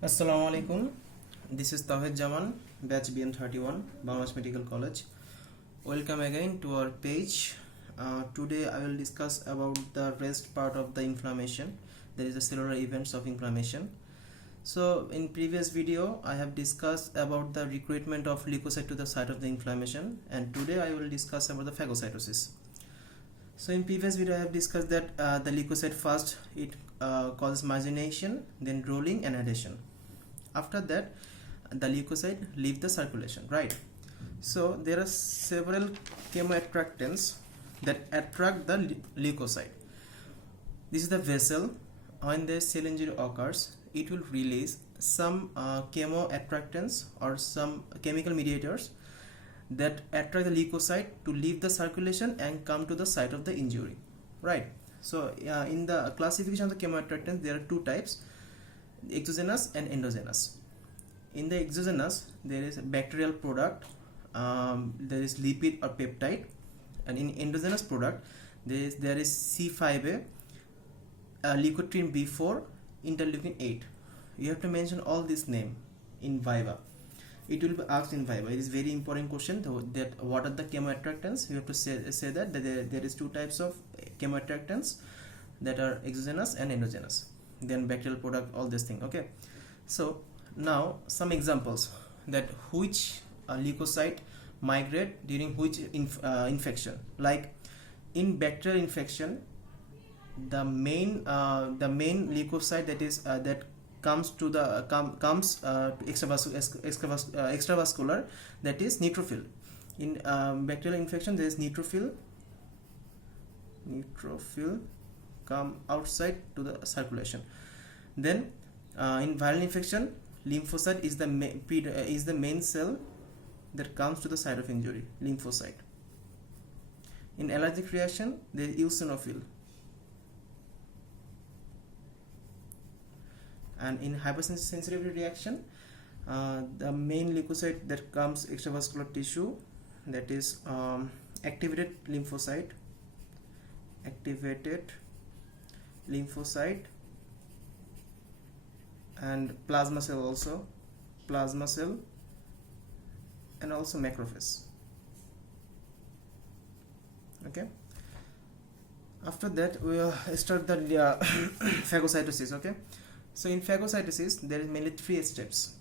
Assalamu alaikum. This is Tawhid Jaman, batch BM31, Bangladesh Medical College. Welcome again to our page. Today I will discuss about the rest part of the inflammation. There is a cellular events of inflammation. So in previous video I have discussed about the recruitment of leukocyte to the site of the inflammation, and today I will discuss about the phagocytosis. So in previous video I have discussed that the leukocyte first it causes myelinations, then rolling and adhesion. After that the leukocyte leave the circulation, right? So there are several chemoattractants that attract the leukocyte. This is the vessel. When the cell injury occurs, it will release some chemoattractants or some chemical mediators that attract the leukocyte to leave the circulation and come to the site of the injury, right? So in the classification of the chemoattractants, there are two types: exogenous and endogenous. In the exogenous, there is a bacterial product, there is lipid or peptide, and in endogenous product there is C5a, leukotriene B4, interleukin 8. You have to mention all this name in Viva. It will be asked in Viva. It is very important question that what are the chemoattractants. You have to say that there is two types of chemoattractants that are exogenous and endogenous. Then bacterial product, all this thing. Okay. So now some examples that which leukocyte migrate during which infection. Like in bacterial infection, the main leukocyte that comes to extravascular, that is neutrophil. In bacterial infection, there is neutrophil come outside to the circulation. Then in viral infection, lymphocyte is the main cell that comes to the site of injury, lymphocyte. In allergic reaction, there is eosinophil. And in hypersensitivity reaction, the main leukocyte that comes extravascular tissue, that is activated lymphocyte, and plasma cell also, and also macrophage. Okay. After that we will start the phagocytosis. Okay. So in phagocytosis, there is mainly three steps.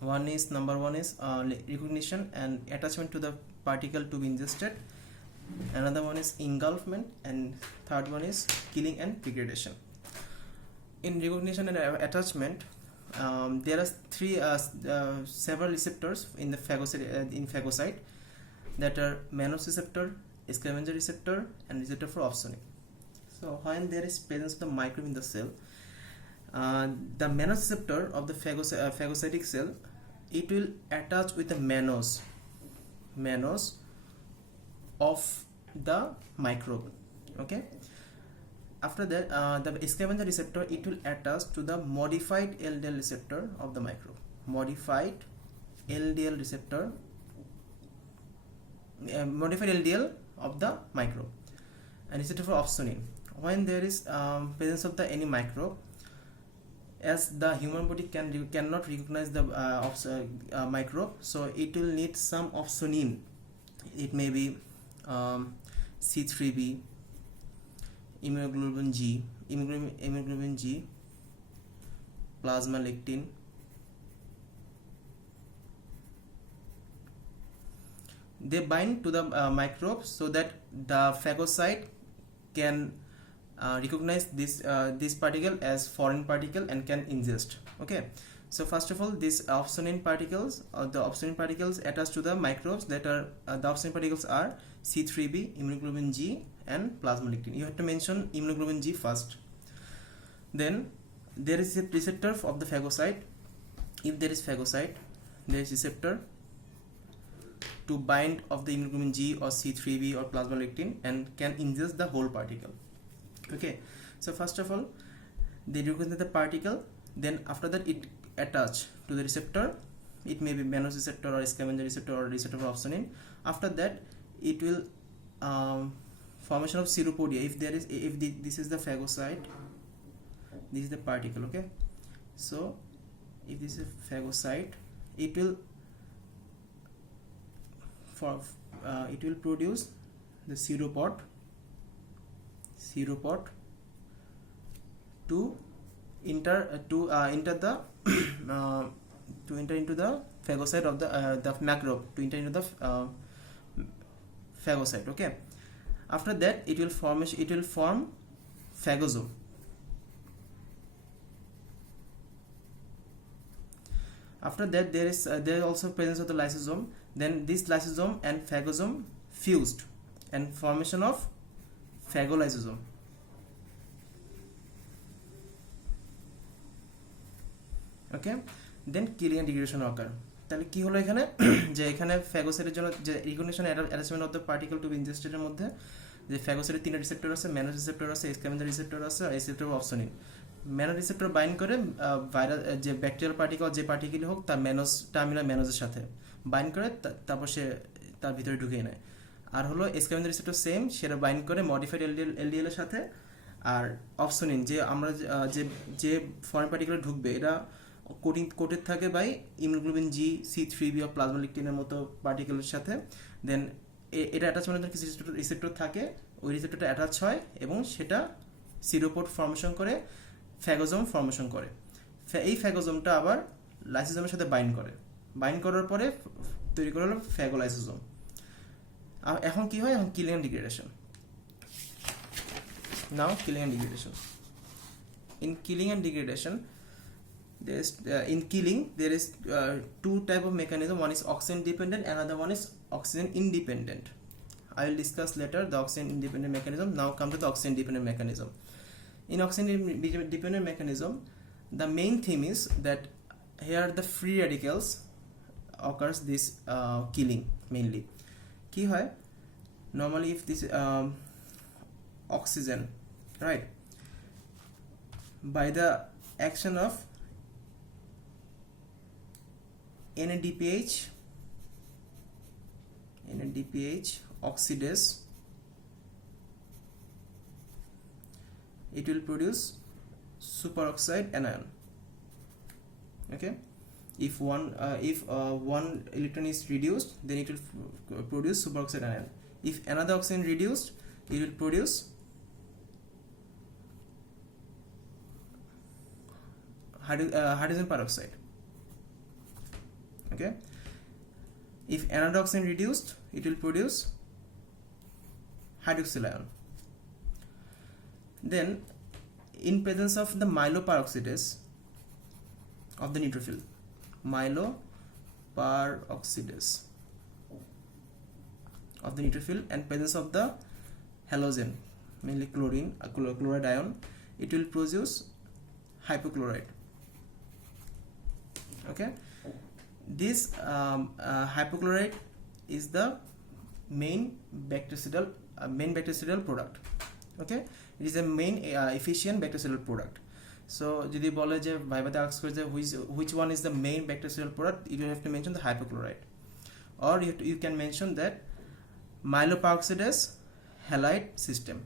Number one is recognition and attachment to the particle to be ingested. Another one is engulfment, and third one is killing and degradation. In recognition and attachment, there are several receptors in the phagocyte that are Mannose receptor, scavenger receptor, and receptor for opsonin. So when there is presence of the microbe in the cell, the Mannose receptor of the phagocytic cell, it will attach with the Mannose of the microbe. Okay. After that, the scavenger receptor, it will attach to the modified LDL receptor of the microbe. Modified LDL of the microbe, and receptor for opsonin. When there is presence of any microbe, as the human body cannot recognize the microbe, so it will need some opsonin. It may be C3b, immunoglobulin G, plasma lectin. They bind to the microbe so that the phagocyte can recognize this particle as foreign particle and can ingest. Okay. So first of all, these opsonin particles, attached to the microbes that are the opsonin particles are C3b, immunoglobulin G, and plasma lectin. You have to mention immunoglobulin G first. Then there is a receptor of the phagocyte. If there is phagocyte, there is receptor to bind of the immunoglobulin G or C3b or plasma lectin and can ingest the whole particle. Okay. So first of all, they recognize the particle. Then after that, it attach to the receptor. It may be Mannose receptor or scavenger receptor or receptor for opsonin. After that, it will formation of seropodia. This is the phagocyte, this is the particle. Okay. So if this is phagocyte, it will produce the sauropod to enter into the phagocyte of the microbe, to enter into the phagocyte. Okay, after that it will form phagosome. After that there is also presence of the lysosome. Then this lysosome and phagosome fused and formation of phagolysosome. Okay, then killing and degradation occur. তাহলে কি হলো এখানে যে এখানে ফ্যাগোসাইটের জন্য যে recognition attachment of the particle to ইনজেস্টেডের মধ্যে যে ফ্যাগোসাইটের তিনটা রিসেপ্টর আছে, ম্যানো রিসেপ্টর আছে, এসক্যাভেন্ডার রিসেপ্টর আছে, আর receptor opsonin. Mannose receptor bind করে ভাইরাস যে ব্যাকটেরিয়াল পার্টিকেল যে পার্টিকেল হোক তার ম্যানোস টার্মিনাল ম্যানোজের সাথে বাইন্ড করে তারপর সে তার ভিতরে ঢুকিয়ে নেয়। আর হলো এসক্যাভেন্ডার রিসেপ্টর সেম, সেটা বাইন্ড করে মডিফাইড এলডিএল এর সাথে। আর অপসোনিন যে আমরা যে ফরেন পার্টিকেল ঢুকবে এটা কোটেড থাকে বাই ইমিউনোগ্লোবিন জি, C3b বা প্লাজমোলিকটিনের মতো পার্টিকেলের সাথে। দেন এটা অ্যাটাচমেন্টের কিছু রিসেপ্টর থাকে, ওই রিসেপ্টরটা অ্যাটাচ হয় এবং সেটা সিরোপোড ফর্মেশন করে ফ্যাগোজোম ফর্মেশন করে। এই ফ্যাগোজোমটা আবার লাইসোজোমের সাথে বাইন্ড করার পরে তৈরি করা হলো ফ্যাগোলাইসোজোম। এখন কি হয়? এখন killing and degradation. Now killing and degradation. In killing and degradation, in killing there is two type of mechanism. One is oxygen dependent, another one is oxygen independent. I will discuss later the oxygen independent mechanism. Now come to the oxygen dependent mechanism. In oxygen dependent mechanism, the main theme is that here the free radicals occurs this killing mainly. Ki hoy normally if this oxygen, right, by the action of NADPH oxidase, it will produce superoxide anion. Okay, if one electron is reduced, then it will produce superoxide anion. If another oxygen reduced, it will produce hydrogen peroxide. Okay, if another oxygen reduced, it will produce hydroxyl ion. Then in presence of the myeloperoxidase of the neutrophil, and presence of the halogen, mainly chloride ion, it will produce hypochlorite. Okay, this hypochlorite is the main bactericidal product. Okay, it is a main efficient bactericidal product. So যদি বলে যে ভাইবাতে ask করে যে which one is the main bactericidal product, you have to mention the hypochlorite, or you can mention that myeloperoxidase halide system.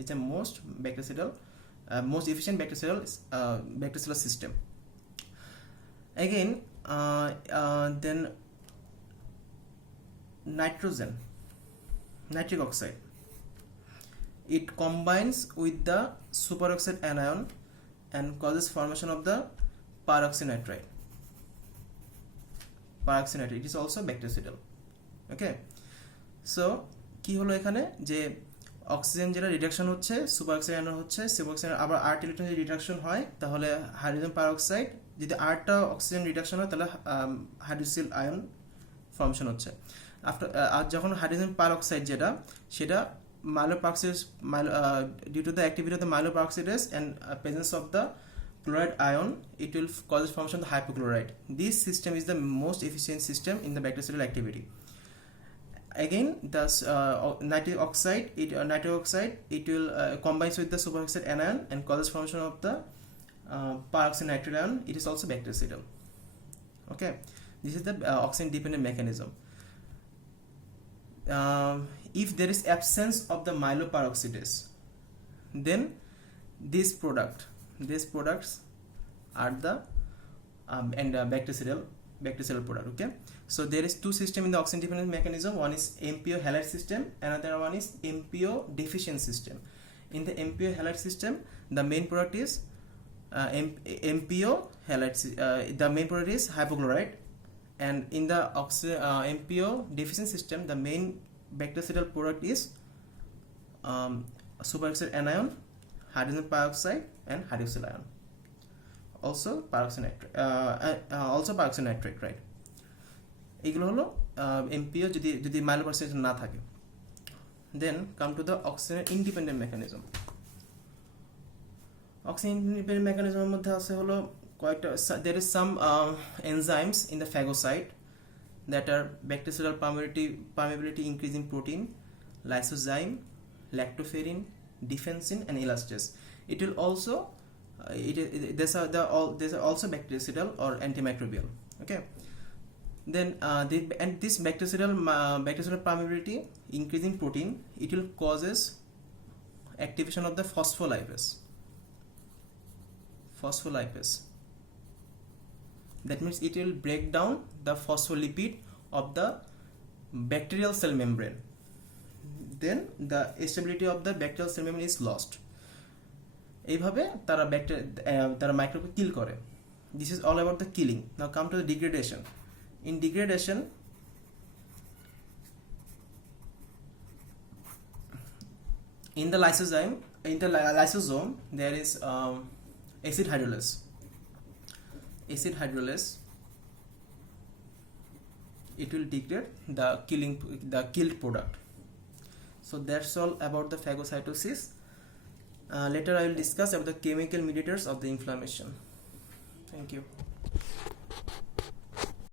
It's a most efficient bactericidal system. Again, then nitric oxide, it combines with the superoxide anion and causes formation of the peroxynitrite. It is also bactericidal. Okay, so কি হলো এখানে যে oxygen যেটা reduction হচ্ছে, superoxide ion হচ্ছে, superoxide আবার 8 electron যদি reduction হয় তাহলে হাইড্রোজেন পারঅক্সাইড, যদি 8টা অক্সিজেন রিডাকশন হয় তাহলে হাইড্রোক্সিল আয়ন ফর্মেশন হচ্ছে। আর যখন হাইড্রোজেন পারঅক্সাইড যেটা সেটা myeloperoxidase due to the activity of the myeloperoxidase and presence of the chloride ion, it will cause formation of the hypochlorite. This system is the most efficient system in the bactericidal activity. Again, the nitric oxide it will combines with the superoxide anion and causes formation of the peroxynitrite ion. It is also bactericidal. Okay, this is the oxygen dependent mechanism. If there is absence of the myeloperoxidase, then these products are the bactericidal product. Okay, so there is two system in the oxygen dependent mechanism. One is MPO halide system, another one is MPO deficient system. In the MPO halide system, the main product is MPO halide. The main product is hypochlorite, and in the MPO deficient system, the main bactericidal product is superoxide anion, hydrogen peroxide, and hydroxyl ion. Also peroxide nitrate, right? এগুলো হলো MPO যদি মাইলো percentage না থাকে। Then come to the oxygen independent mechanism. Oxygen independent mechanism এর মধ্যে আছে হলো কয়েকটা, there is some enzymes in the phagocyte that are bactericidal permeability increasing protein, lysozyme, lactoferrin, defensin, and elastase. It will also these are also bactericidal or antimicrobial. Okay, then this bactericidal permeability increasing protein, it will causes activation of the phospholipase. That means it will break down the phospholipid of the bacterial cell membrane. Then the stability of the bacterial cell membrane is lost. এইভাবে তারা মাইক্রোবকে কিল করে. This is all about the killing. Now come to the degradation. In degradation, in the lysosome there is acid hydrolase. It will degrade the killed product. So that's all about the phagocytosis. Later I will discuss about the chemical mediators of the inflammation. Thank you.